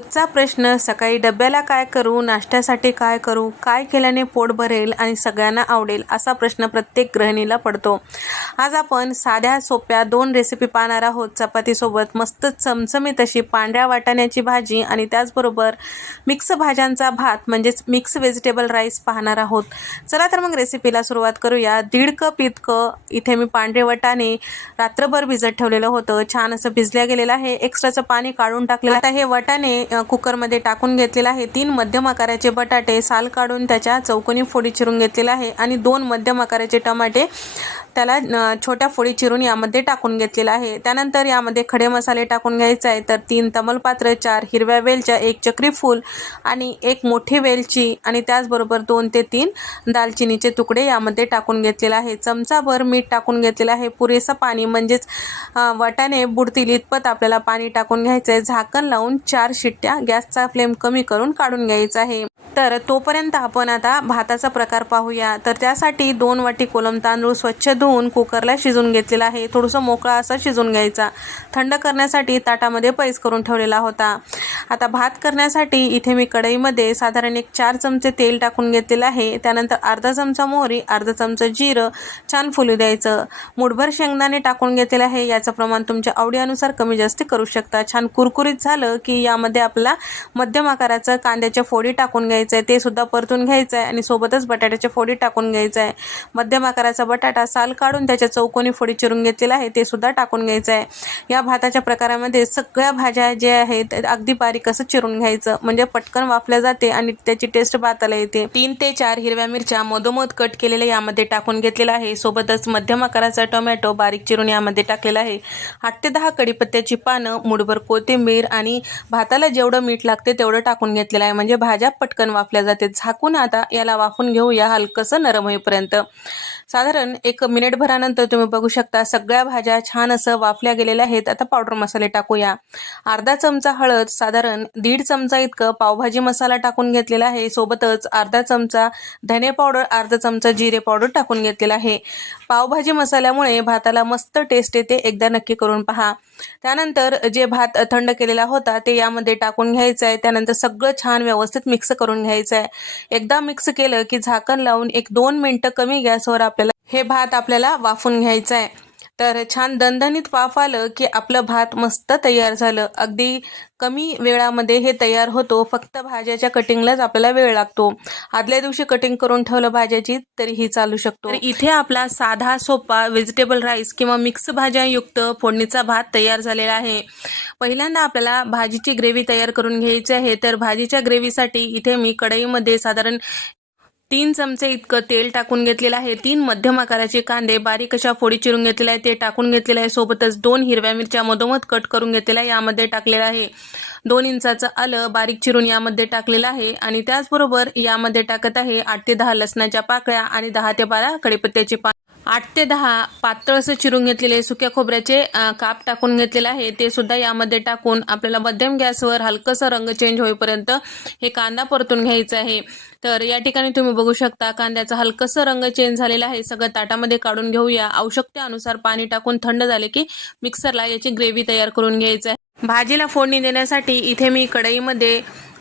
रोजचा प्रश्न सकाळी डब्याला काय करू नाश्त्यासाठी काय करू काय केल्याने पोट भरेल आणि सगळ्यांना आवडेल असा प्रश्न प्रत्येक गृहिणीला पडतो. आज आपण साध्या सोप्या दोन रेसिपी पाहणार आहोत. चपातीसोबत मस्त चमचमीत अशी पांढऱ्या वाटाण्याची भाजी आणि त्याचबरोबर मिक्स भाज्यांचा भात म्हणजेच मिक्स व्हेजिटेबल राईस पाहणार आहोत. चला तर मग रेसिपीला सुरुवात करूया. दीड कप इतकं इथे मी पांढरे वाटाणे रात्रभर भिजत ठेवलेलं होतं. छान असं भिजल्या गेलेलं आहे. एक्स्ट्राचं पाणी काढून टाकलेलं आता हे वाटाणे कुकरमध्ये टाकून घेतलेलं आहे. तीन मध्यम आकाराचे बटाटे साल काढून त्याच्या चौकोनी फोडी चिरून घेतलेला आहे. आणि दोन मध्यम आकाराचे टमाटे त्याला छोट्या फोडी चिरून यामध्ये टाकून घेतलेला आहे. त्यानंतर यामध्ये खडे मसाले टाकून घ्यायचे आहे तर तीन तमलपात्र चार हिरव्या वेलच्या एक चक्री फूल आणि एक मोठी वेलची आणि त्याचबरोबर दोन ते तीन दालचिनीचे तुकडे यामध्ये टाकून घेतलेला आहे. चमचाभर मीठ टाकून घेतलेलं आहे. पुरेसं पाणी म्हणजेच अ, वाटाणे बुडतील इतपत आपल्याला पाणी टाकून घ्यायचं आहे झाकण लावून चार शिट्ट्या गॅसचा फ्लेम कमी करून काढून घ्यायचा आहे. तर तोपर्यंत आपण आता भाताचा प्रकार पाहूया. तर त्यासाठी दोन वाटी कोलम तांदूळ स्वच्छ धुवून कुकरला शिजून घेतलेला आहे. थोडंसं मोकळा असा शिजून घ्यायचा. थंड करण्यासाठी ताटामध्ये पैस करून ठेवलेला होता. आता भात करण्यासाठी इथे मी कढईमध्ये साधारण एक चार चमचे तेल टाकून घेतलेलं आहे. त्यानंतर अर्धा चमचा मोहरी अर्धा चमचा जिरं छान फुलू द्यायचं. मुठभर शेंगदाणे टाकून घेतलेलं आहे. याचं प्रमाण तुमच्या आवडीनुसार कमी जास्त करू शकता. छान कुरकुरीत झालं की यामध्ये आपला मध्यम आकाराचं कांद्याच्या फोडी टाकून घ्यायचं. घ्यायचं आहे ते सुद्धा परतून घ्यायचं आहे आणि सोबतच बटाट्याच्या फोडी टाकून घ्यायचं आहे मध्यम आकाराचा बटाटा साल काढून त्याच्या चौकोनी फोडी चिरून घेतलेला आहे ते सुद्धा टाकून घ्यायचं आहे या भाताच्या प्रकारामध्ये सगळ्या भाज्या जे आहेत अगदी बारीक असं चिरून घ्यायचं. म्हणजे पटकन वाफल्या जाते आणि त्याची टेस्ट भाताला येते. तीन ते चार हिरव्या मिरच्या मधोमध कट केलेल्या यामध्ये टाकून घेतलेला आहे. सोबतच मध्यम आकाराचा टोमॅटो बारीक चिरून यामध्ये टाकलेला आहे. आठ ते दहा कडीपत्त्याची पानं मुठभर कोथिंबीर आणि भाताला जेवढं मीठ लागते तेवढं टाकून घेतलेलं आहे. म्हणजे भाज्या पटकन वाफल्या जाते. झाकून आता याला वाफून घेऊया हलकंसं नरम होईपर्यंत. साधारण एक मिनिटभरानंतर तुम्ही बघू शकता सगळ्या भाज्या छान असं वाफल्या गेलेल्या आहेत. आता पावडर मसाले टाकूया. अर्धा चमचा हळद साधारण दीड चमचा इतकं पावभाजी मसाला टाकून घेतलेला आहे. सोबतच अर्धा चमचा धने पावडर अर्धा चमचा जिरे पावडर टाकून घेतलेला आहे. पावभाजी मसाल्यामुळे भाताला मस्त टेस्ट येते. एकदा नक्की करून पहा. त्यानंतर जे भात थंड केलेला होता ते यामध्ये टाकून घ्यायचं आहे त्यानंतर सगळं छान व्यवस्थित मिक्स करून घ्यायचं आहे एकदा मिक्स केलं की झाकण लावून एक दोन मिनटं कमी गॅसवर आपण हे भात आपल्याला वाफून घ्यायचं आहे तर छान दणदणीत वाफ आलं की आपलं भात मस्त तयार झालं. अगदी कमी वेळामध्ये हे तयार होतो. फक्त भाज्याच्या कटिंगलाच आपल्याला वेळ लागतो. आदल्या दिवशी कटिंग करून ठेवलं भाज्याची तरीही चालू शकतो. तर इथे आपला साधा सोपा व्हेजिटेबल राईस किंवा मिक्स भाज्यायुक्त फोडणीचा भात तयार झालेला आहे. पहिल्यांदा आपल्याला भाजीची ग्रेव्ही तयार करून घ्यायची आहे. तर भाजीच्या ग्रेव्हीसाठी इथे मी कढईमध्ये साधारण तीन चमचे इतकं तेल टाकून घेतलेलं आहे. तीन मध्यम आकाराचे कांदे बारीक अशा फोडी चिरून घेतलेले आहे ते टाकून घेतलेले आहे. सोबतच दोन हिरव्या मिरच्या मधोमध कट करून घेतलेल्या यामध्ये टाकलेलं आहे. दोन इंचाचं आलं बारीक चिरून यामध्ये टाकलेलं आहे. आणि त्याचबरोबर यामध्ये टाकत आहे आठ ते दहा लसणाच्या पाकळ्या आणि दहा ते बारा कडीपत्त्याचे पा आठ ते दहा पातळ असं चिरून घेतलेले सुक्या खोबऱ्याचे काप टाकून घेतलेले आहे. ते सुद्धा यामध्ये टाकून आपल्याला मध्यम गॅसवर हलकंसं रंग चेंज होईपर्यंत हे कांदा परतून घ्यायचा आहे. तर या ठिकाणी तुम्ही बघू शकता कांद्याचा हलकंसं रंग चेंज झालेला आहे. सगळं ताटामध्ये काढून घेऊया. आवश्यकतेनुसार पाणी टाकून थंड झाले की मिक्सरला याची ग्रेव्ही तयार करून घ्यायचं आहे. भाजीला फोडणी देण्यासाठी इथे मी कढईमध्ये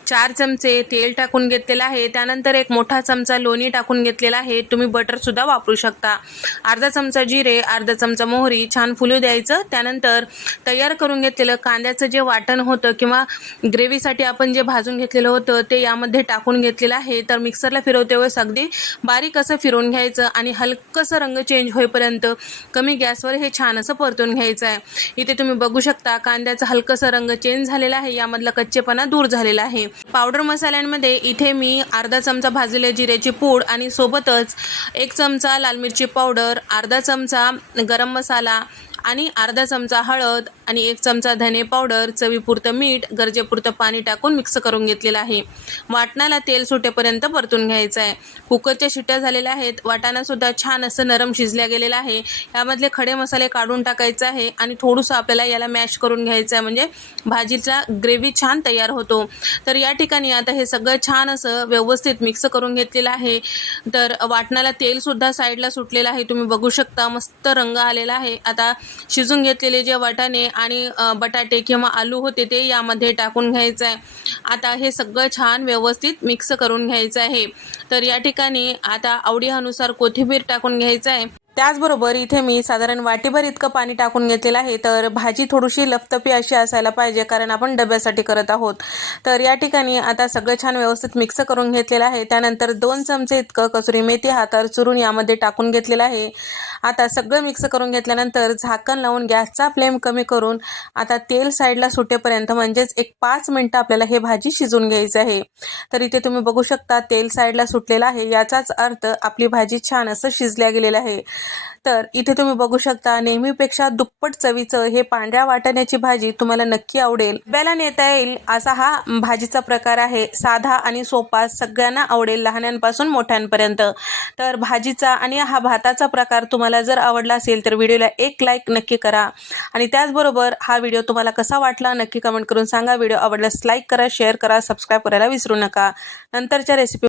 चार चमचे तेल टाकून घेतलेलं आहे. त्यानंतर एक मोठा चमचा लोणी टाकून घेतलेला आहे. तुम्ही बटरसुद्धा वापरू शकता. अर्धा चमचा जिरे अर्धा चमचा मोहरी छान फुलू द्यायचं. त्यानंतर तयार करून घेतलेलं कांद्याचं जे वाटण होतं किंवा ग्रेव्हीसाठी आपण जे भाजून घेतलेलं होतं ते यामध्ये टाकून घेतलेलं आहे. तर मिक्सरला फिरवते वेळेस अगदी बारीक असं फिरवून घ्यायचं आणि हलकंसं रंग चेंज होईपर्यंत कमी गॅसवर हे छान असं परतून घ्यायचं आहे. इथे तुम्ही बघू शकता कांद्याचा हलकंसं रंग चेंज झालेला आहे. यामधला कच्चेपणा दूर झालेला आहे. पावडर मसाल्यांमध्ये इथे मी अर्धा चमचा भाजलेल्या जिऱ्याची पूड आणि सोबतच एक चमचा लाल मिरची पावडर अर्धा चमचा गरम मसाला आणि अर्धा चमचा हळद आणि एक चमचा धने पावडर चवीपुरतं मीठ गरजेपुरतं पाणी टाकून मिक्स करून घेतलेलं आहे. वाटणाला तेल सुटेपर्यंत परतून घ्यायचं आहे. कुकरच्या शिट्या झालेल्या आहेत. वाटाणा सुद्धा छान असं नरम शिजल्या गेलेलं आहे. यामधले खडे मसाले काढून टाकायचे आहे आणि थोडंसं आपल्याला याला मॅश करून घ्यायचं आहे. म्हणजे भाजीचा ग्रेव्ही छान तयार होतो. तर या ठिकाणी आता हे सगळं छान असं व्यवस्थित मिक्स करून घेतलेलं आहे. तर वाटणाला तेलसुद्धा साईडला सुटलेलं आहे. तुम्ही बघू शकता मस्त रंग आलेला आहे. आता शिजून घेतलेले जे वाटाणे आणि बटाटे किंवा आलू होते ते यामध्ये टाकून घ्यायचं आहे आता हे सगळं छान व्यवस्थित मिक्स करून घ्यायचं आहे. तर या ठिकाणी आता आवडीनुसार कोथिंबीर टाकून घ्यायचं आहे त्याचबरोबर इथे मी साधारण वाटीभर इतकं पाणी टाकून घेतलेलं आहे. तर भाजी थोडीशी लफतपी अशी असायला पाहिजे कारण आपण डब्यासाठी करत आहोत. तर या ठिकाणी आता सगळं छान व्यवस्थित मिक्स करून घेतलेलं आहे. त्यानंतर दोन चमचे इतकं कसुरी मेथी हातावर चुरून यामध्ये टाकून घेतलेलं आहे. आता सगळं मिक्स करून घेतल्यानंतर झाकण लावून गॅसचा फ्लेम कमी करून आता तेल साईडला सुटेपर्यंत म्हणजेच एक पाच मिनटं आपल्याला हे भाजी शिजून घ्यायचं आहे. तर इथे तुम्ही बघू शकता तेल साईडला सुटलेलं आहे. याचाच अर्थ आपली भाजी छान असं शिजल्या गेलेलं आहे. तर इथे तुम्ही बघू शकता नेहमीपेक्षा दुप्पट चवीचं हे पांढऱ्या वाटाण्याची भाजी तुम्हाला नक्की आवडेल. डब्याला नेता येईल असा हा भाजीचा प्रकार आहे. साधा आणि सोपा सगळ्यांना आवडेल लहानांपासून मोठ्यांपर्यंत. तर भाजीचा आणि हा भाताचा प्रकार तुम्हाला तुम्हाला जर आवडला असेल तर व्हिडिओला एक लाईक नक्की करा. आणि त्याचबरोबर हा व्हिडिओ तुम्हाला कसा वाटला नक्की कमेंट करून सांगा. व्हिडिओ आवडल्यास लाईक करा शेअर करा सबस्क्राईब करायला विसरू नका. नंतरच्या रेसिपी